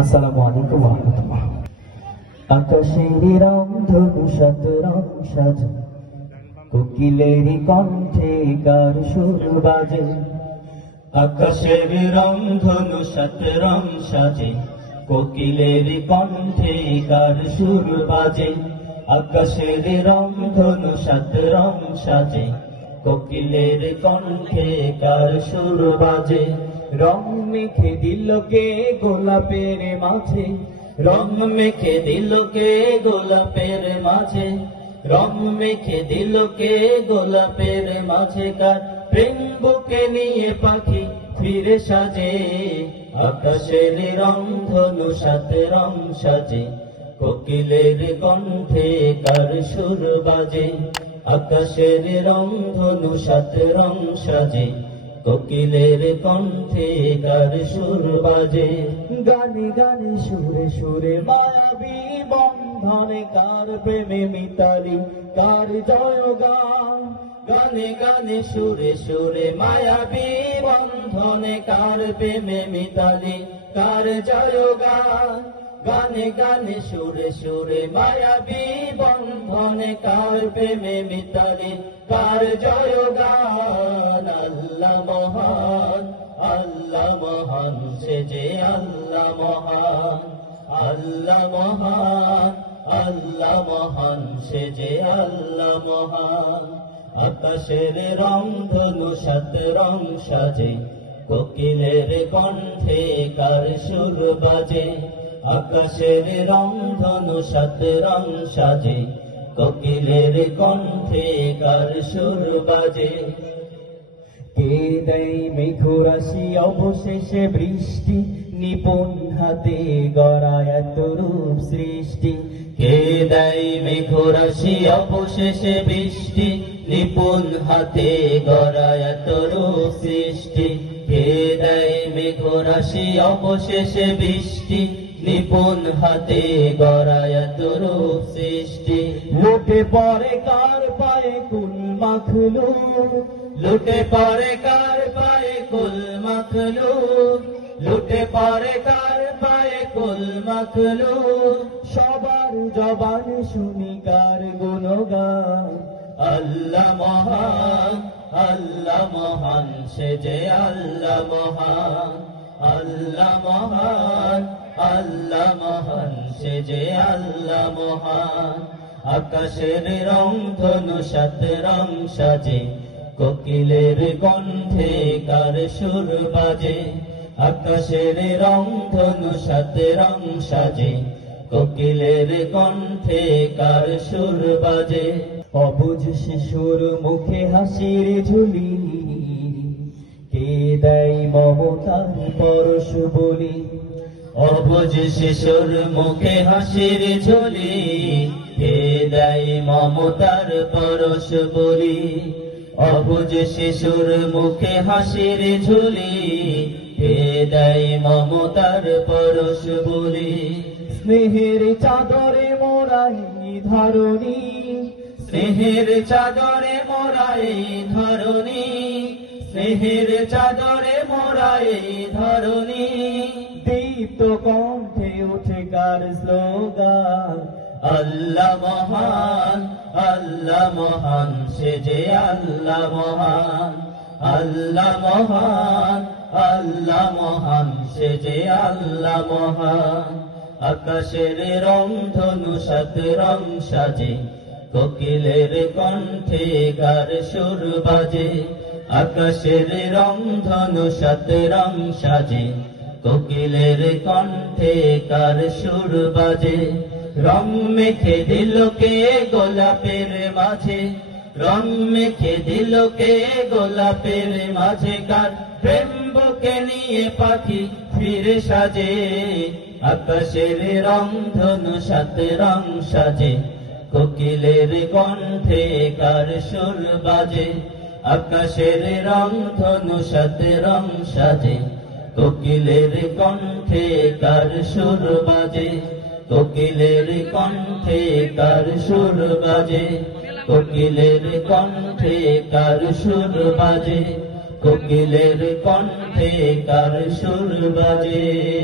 আসসালামু আলাইকুম রহমতুল্লাহ। আকাশের রং ধনু সাত রং সাজে কোকিলেরই কণ্ঠে কার সুর বাজে। আকাশের রং ধনু সাত রং সাজে, কোকিলের কণ্ঠে কার সুর বাজে। আকাশের রং ধনু সাত রং সাজে, কোকিলের কণ্ঠে কার সুর বাজে। রং মেখে দিলকে গোলাপের মাঝে? রং মেখে দিলকে গোলাপের মাঝে? রং মেখে দিলকে গোলাপের মাঝে? কার প্রেম বুকে নিয়ে পাখি ফিরে সাজে? আকাশের রং ধনু সাথে রং সাজে। কোকিলের কণ্ঠে কার সুর বাজে? আকাশের রং ধনু সাথে রং সাজে। কোকিলের কণ্ঠে কার সুর বাজে। গানে গানে সুরে সুরে মায়াবী বন্ধনে কার প্রেমে মিতালি কার জয় গান? গানে গানে সুরে সুরে মায়াবী বন্ধনে কার প্রেমে মিতালি কার জয় গান? গানে গানে সুরে সুরে মায়াবী বন্ধনে কার প্রেমে মিতালি, কার জয় গান? আল্লাহ মহান আল্লাহ মহান, সে যে আল্লাহ মহান আল্লাহ মহান আল্লাহ মহান, সে যে আল্লাহ মহান। আকাশের রং ধনু সাত রং সাজে, কোকিলের কণ্ঠে কার সুর বাজে? আকাশের রং ধনু সাত রং সাজে কোকিলের কণ্ঠে কার সুর বাজে। কে দেয় মেঘরাশি অবশেষে বৃষ্টি নিপুণ হাতে গড়ায় এত রূপ সৃষ্টি। কে দেয় মেঘরাশি অবশেষে বৃষ্টি নিপুণ হাতে গড়ায় এত রূপ সৃষ্টি। কে দেয় মেঘরাশি অবশেষে বৃষ্টি নিপুণ হাতে গড়ায় এত রূপ সৃষ্টি। লুটে পরে কার পায়ে কুল মাখলু? লুটে পরে কার পায়ে কুল মাখলু? লুটে পরে কার পায়ে কুল মাখলু? সবার জবান শুনি কার গুণগান? আল্লাহ মহান আল্লাহ মহান, সে যে আল্লাহ মহান আল্লাহ মহান। আল্লাহ মহান, সে যে আল্লাহ মহান। আকাশের রং ধনু সাত রং সাজে। কোকিলের কণ্ঠে কার সুর বাজে। আকাশের রং ধনু সাত রং সাজে। কোকিলের কণ্ঠে কার সুর বাজে। অবুঝ শিশুর মুখে হাসির ঝুলি। কে দেয় মমতার পরশ বলি। অবুঝ শিশুর মুখে হাসির ঝুলি দেয় মমতার পরশ বলি। অবুঝ শিশুর মুখে হাসির ঝুলি দেয় মমতার পরশ বলি। স্নেহের চাদরে মোরাই ধরণী স্নেহের চাদরে মোরাই ধরণী স্নেহের চাদরে মোরাই ধরণী। দীপ্ত কণ্ঠে উঠে স্লোগান। আল্লাহ মহান আল্লাহ মহান, সে যে আল্লাহ মহান। আল্লাহ মহান আল্লাহ মহান, সে যে আল্লাহ মহান। আকাশের রং ধনু, সাত রং সাজে, কোকিলের কণ্ঠে গার সুর বাজে। আকাশের রং ধনু, সাত রং সাজে কোকিলের কণ্ঠে কার সুর বাজে? রং মেখে দিলকে গোলাপের মাঝে? রং মেখে দিলকে গোলাপের মাঝে? কার প্রেম বুকে নিয়ে পাখি ফিরে সাজে? আকাশের রং ধনু সাত রং সাজে। কোকিলের কণ্ঠে কার সুর বাজে? আকাশের রং ধনু সাত রং সাজে। কোকিলের কণ্ঠে কার সুর বাজে, কোকিলের কণ্ঠে কার সুর বাজে, কোকিলের কণ্ঠে কার সুর বাজে, কোকিলের কণ্ঠে কার সুর বাজে।